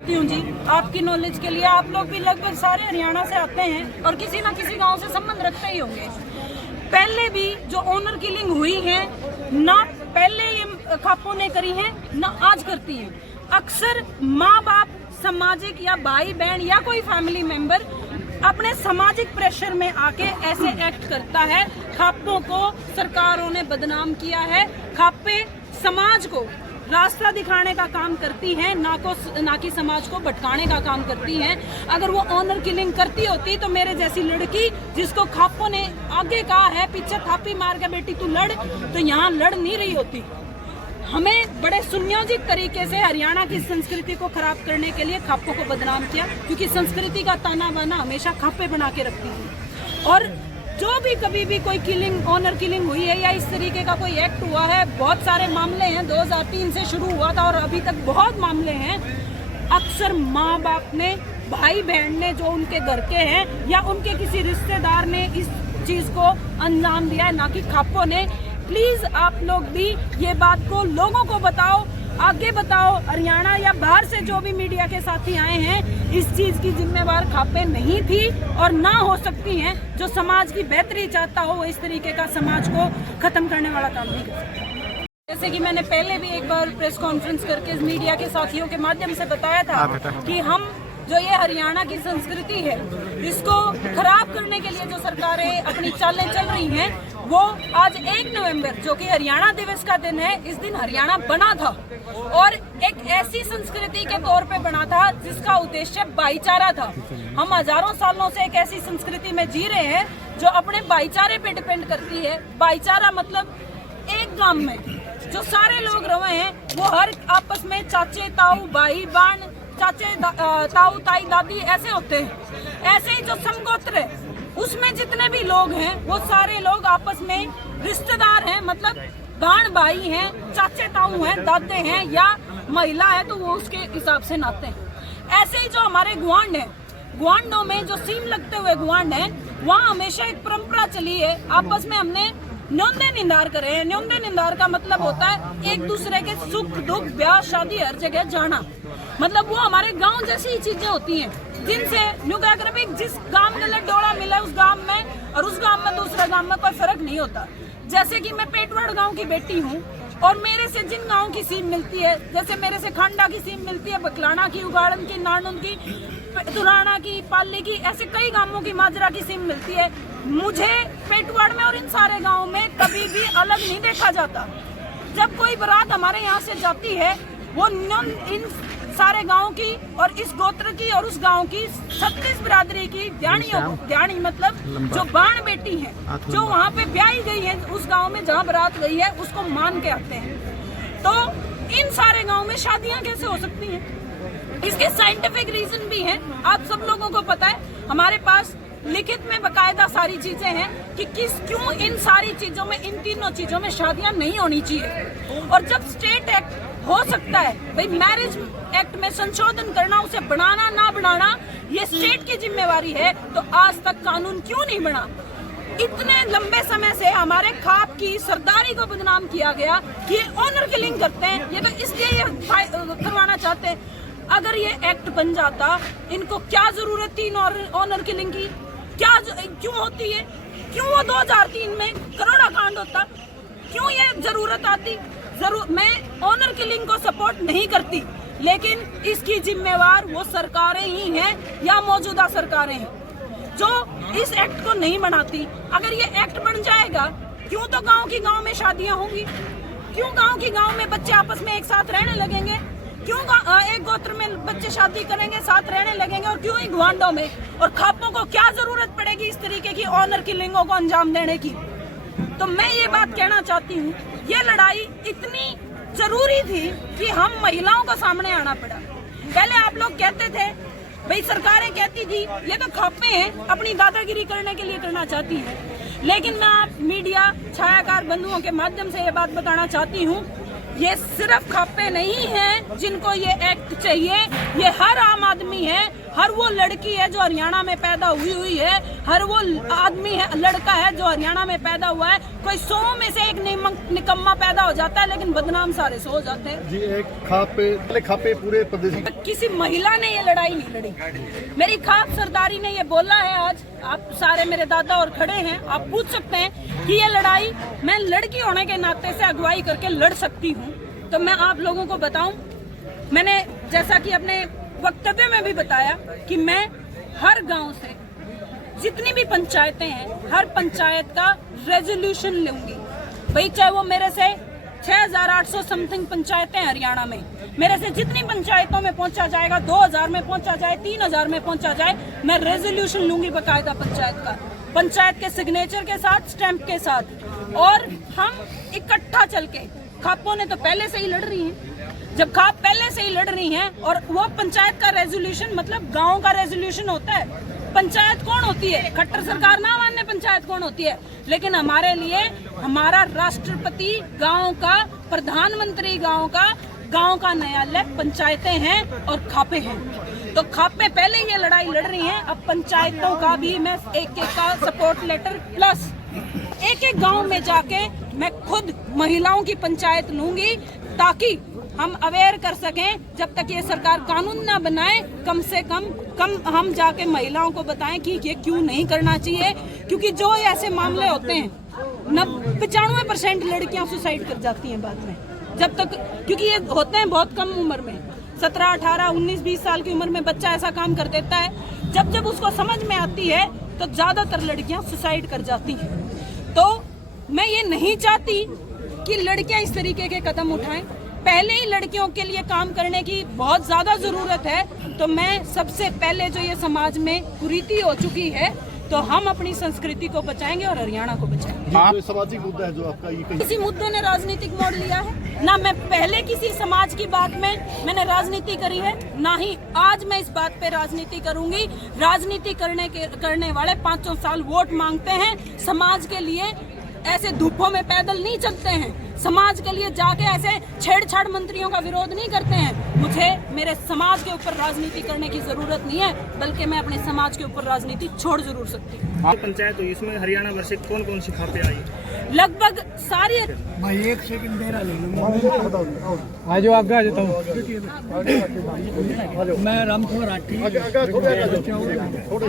जी, आपकी नॉलेज के लिए, आप लोग भी लगभग सारे हरियाणा से आते हैं और किसी ना किसी गांव से संबंध रखते ही होंगे। पहले भी जो ऑनर किलिंग हुई है ना, पहले ये खापों ने करी है ना आज करती है। अक्सर माँ बाप, सामाजिक या भाई बहन या कोई फैमिली मेंबर अपने सामाजिक प्रेशर में आके ऐसे एक्ट करता है। खापों को सरकारों ने बदनाम किया है। खापे समाज को रास्ता दिखाने का काम करती हैं, ना कि समाज को भटकाने का काम करती हैं। अगर वो ऑनर किलिंग करती होती तो मेरे जैसी लड़की, जिसको खापों ने आगे कहा है पीछे थापी मार के बेटी तू लड़, तो यहाँ लड़ नहीं रही होती। हमें बड़े सुनियोजित तरीके से हरियाणा की संस्कृति को खराब करने के लिए खापों को बदनाम किया, क्योंकि संस्कृति का ताना बाना हमेशा खापे बना के रखती थी। और जो भी कभी भी कोई किलिंग, ऑनर किलिंग हुई है या इस तरीके का कोई एक्ट हुआ है, बहुत सारे मामले हैं, 2003 से शुरू हुआ था और अभी तक बहुत मामले हैं। अक्सर माँ बाप ने, भाई बहन ने, जो उनके घर के हैं या उनके किसी रिश्तेदार ने इस चीज को अंजाम दिया है, ना कि खापों ने। प्लीज आप लोग भी ये बात को लोगों को बताओ, आगे बताओ। हरियाणा या बाहर से जो भी मीडिया के साथी आए हैं, इस चीज की जिम्मेवार खापे नहीं थी और ना हो सकती हैं। जो समाज की बेहतरी चाहता हो वो इस तरीके का समाज को खत्म करने वाला काम नहीं कर सकता। जैसे कि मैंने पहले भी एक बार प्रेस कॉन्फ्रेंस करके मीडिया के साथियों के माध्यम से बताया था कि हम जो ये हरियाणा की संस्कृति है, इसको खराब करने के लिए जो सरकारें अपनी चालें चल रही हैं, वो आज 1 नवंबर जो कि हरियाणा दिवस का दिन है, इस दिन हरियाणा बना था और एक ऐसी संस्कृति के तौर पे बना था जिसका उद्देश्य भाईचारा था। हम हजारों सालों से एक ऐसी संस्कृति में जी रहे हैं जो अपने भाईचारे पे डिपेंड करती है। भाईचारा मतलब एक गांव में जो सारे लोग रहे हैं, वो हर आपस में चाचे ताऊ, भाई बहन, चाचे ताऊ ताई दादी ऐसे होते हैं। ऐसे ही जो समगोत्र है उसमें जितने भी लोग हैं वो सारे लोग आपस में रिश्तेदार हैं, मतलब बहन भाई हैं, चाचे ताऊ हैं, दादे हैं, या महिला है तो वो उसके हिसाब से नाते हैं। ऐसे ही जो हमारे गुआंढ है, गुआंढों में जो सीम लगते हुए गुआंढ है, वहाँ हमेशा एक परंपरा चली है, आपस में हमने न्योंदे निंदार करे हैं। न्योंदे निंदार का मतलब होता है एक दूसरे के सुख दुख, ब्याह शादी हर जगह जाना। मतलब वो हमारे गांव जैसी ही चीजें होती हैं, जिनसे न्यू क्या कर, जिस गांव में लड्डोड़ा मिला उस गांव में और उस गांव में दूसरे गांव में कोई फर्क नहीं होता। जैसे कि मैं पेटवाड़ गांव की बेटी हूँ और मेरे से जिन गांव की सीम मिलती है, जैसे मेरे से खांडा की सीम मिलती है, बकलाना की, उगाड़न की, नानुन की, दुराना की, पाली की, ऐसे कई गांवों की माजरा की सीम मिलती है। मुझे पेटवाड़ में और इन सारे गाँव में कभी भी अलग नहीं देखा जाता। जब कोई बारात हमारे यहाँ से जाती है, वो इन सारे गांव की और इस गोत्र की और उस गांव की 36 बिरादरी की ध्यानी मतलब जो बाण बेटी है, जो वहाँ पे ब्याही गई है, उस गांव में जहाँ बारात गई है, उसको मान के आते हैं। तो इन सारे गांव में शादियां कैसे हो सकती हैं? इसके साइंटिफिक रीजन भी हैं, आप सब लोगों को पता है। हमारे पास लिखित में बकायदा सारी चीजें हैं कि क्यों इन सारी चीजों में, इन तीनों चीजों में शादियां नहीं होनी चाहिए। और जब स्टेट एक्ट हो सकता है, भाई मैरिज एक्ट में संशोधन करना, उसे बढ़ाना ना बढ़ाना ये स्टेट की जिम्मेवारी है, तो आज तक कानून क्यों नहीं बना? इतने लंबे समय से हमारे खाप की सरदारी को बदनाम किया गया कि ये ऑनर किलिंग करते हैं, ये तो इसलिए ये करवाना चाहते हैं। अगर ये एक्ट बन जाता, इनको क्या जरूरत थी ऑनर किलिंग की? क्यों होती है? क्यों वो 2003 में करोड़ा कांड होता? क्यों ये जरूरत आती? मैं ऑनर किलिंग को सपोर्ट नहीं करती, लेकिन इसकी जिम्मेवार वो सरकारें ही हैं या मौजूदा सरकारें हैं जो इस एक्ट को नहीं बनाती। अगर ये एक्ट बन जाएगा, क्यों तो गांव की गांव में शादियां होंगी, क्यों गांव की गांव में बच्चे आपस में एक साथ रहने लगेंगे, क्यों एक गोत्र में बच्चे शादी करेंगे, साथ रहने लगेंगे, और क्यों ही गुआंढों में। और खापों को क्या जरूरत पड़ेगी इस तरीके की ऑनर किलिंगों को अंजाम देने की? तो मैं ये बात कहना चाहती हूँ, ये लड़ाई इतनी जरूरी थी कि हम महिलाओं को सामने आना पड़ा। पहले आप लोग कहते थे, भाई सरकारें कहती थी ये तो खापे हैं, अपनी दादागिरी करने के लिए करना चाहती है। लेकिन मैं आप मीडिया छायाकार बंधुओं के माध्यम से ये बात बताना चाहती हूँ, ये सिर्फ खापे नहीं हैं जिनको ये एक्ट चाहिए, ये हर आम आदमी है, हर वो लड़की है जो हरियाणा में पैदा हुई है, हर वो आदमी है, लड़का है जो हरियाणा में पैदा हुआ है। कोई 100 में से एक निकम्मा पैदा हो जाता है, लेकिन बदनाम सारे 100 हो जाते हैं जी। एक खापे पूरे प्रदेश। किसी महिला ने ये लड़ाई नहीं लड़ी, मेरी खाप सरदारी ने ये बोला है। आज आप सारे मेरे दादा और खड़े हैं, आप पूछ सकते हैं कि ये लड़ाई मैं लड़की होने के नाते से अगुवाई करके लड़ सकती हूँ। तो मैं आप लोगों को बताऊं, मैंने जैसा कि अपने वक्तव्य में भी बताया कि मैं हर गांव से जितनी भी पंचायतें हैं, हर पंचायत का रेजोल्यूशन लूंगी भाई, चाहे वो मेरे से 6800 समथिंग पंचायतें हरियाणा में, मेरे से जितनी पंचायतों में पहुंचा जाएगा, 2000 में पहुंचा जाए, 3000 में पहुंचा जाए, मैं रेजोल्यूशन लूंगी बकायदा पंचायत का, पंचायत के सिग्नेचर के साथ, स्टैंप के साथ। और हम इकट्ठा चल के, खापों ने तो पहले से ही लड़ रही हैं, जब खाप पहले से ही लड़ रही हैं, और वो पंचायत का रेजोल्यूशन मतलब गांव का रेजोल्यूशन होता है। पंचायत कौन होती है? खट्टर सरकार ना मानने पंचायत कौन होती है, लेकिन हमारे लिए हमारा राष्ट्रपति गांव का, प्रधानमंत्री गांव का न्यायालय पंचायतें हैं और खापे हैं। तो खापे पहले ये लड़ाई लड़ रही हैं, अब पंचायतों का भी मैं एक का सपोर्ट लेटर प्लस एक गांव में जाके मैं खुद महिलाओं की पंचायत लूंगी, ताकि हम अवेयर कर सकें। जब तक ये सरकार कानून ना बनाए, कम से कम हम जाके महिलाओं को बताएं कि ये क्यों नहीं करना चाहिए। क्योंकि जो ऐसे मामले होते हैं, 95% लड़कियां सुसाइड कर जाती हैं बाद में, जब तक, क्योंकि ये होते हैं बहुत कम उम्र में, 17, 18, 19, 20 साल की उम्र में बच्चा ऐसा काम कर देता है। जब उसको समझ में आती है तो ज्यादातर लड़कियां सुसाइड कर जाती हैं। तो मैं ये नहीं चाहती कि लड़कियां इस तरीके के कदम उठाएं। पहले ही लड़कियों के लिए काम करने की बहुत ज्यादा जरूरत है। तो मैं सबसे पहले, जो ये समाज में कुरीति हो चुकी है, तो हम अपनी संस्कृति को बचाएंगे और हरियाणा को बचाएंगे। जो सामाजिक मुद्दा है जो आपका, ये किसी मुद्दे ने राजनीतिक मोड़ लिया है ना? मैं पहले किसी समाज की बात में मैंने राजनीति करी है, ना ही आज मैं इस बात पे राजनीति करूंगी। राजनीति करने वाले 5 साल वोट मांगते हैं, समाज के लिए ऐसे धूपों में पैदल नहीं चलते हैं, समाज के लिए जाके ऐसे छेड़छाड़ मंत्रियों का विरोध नहीं करते हैं। मुझे मेरे समाज के ऊपर राजनीति करने की जरूरत नहीं है, बल्कि मैं अपने समाज के ऊपर राजनीति छोड़ जरूर सकती हूँ। पंचायत हुई, इसमें हरियाणा भर से कौन कौन सी खापें आई? लगभग सारी। भाई एक सेकंड मेरा ले लो, आ जाओ आगे आ जाता हूँ मैं, रामपुर राठी। थोड़े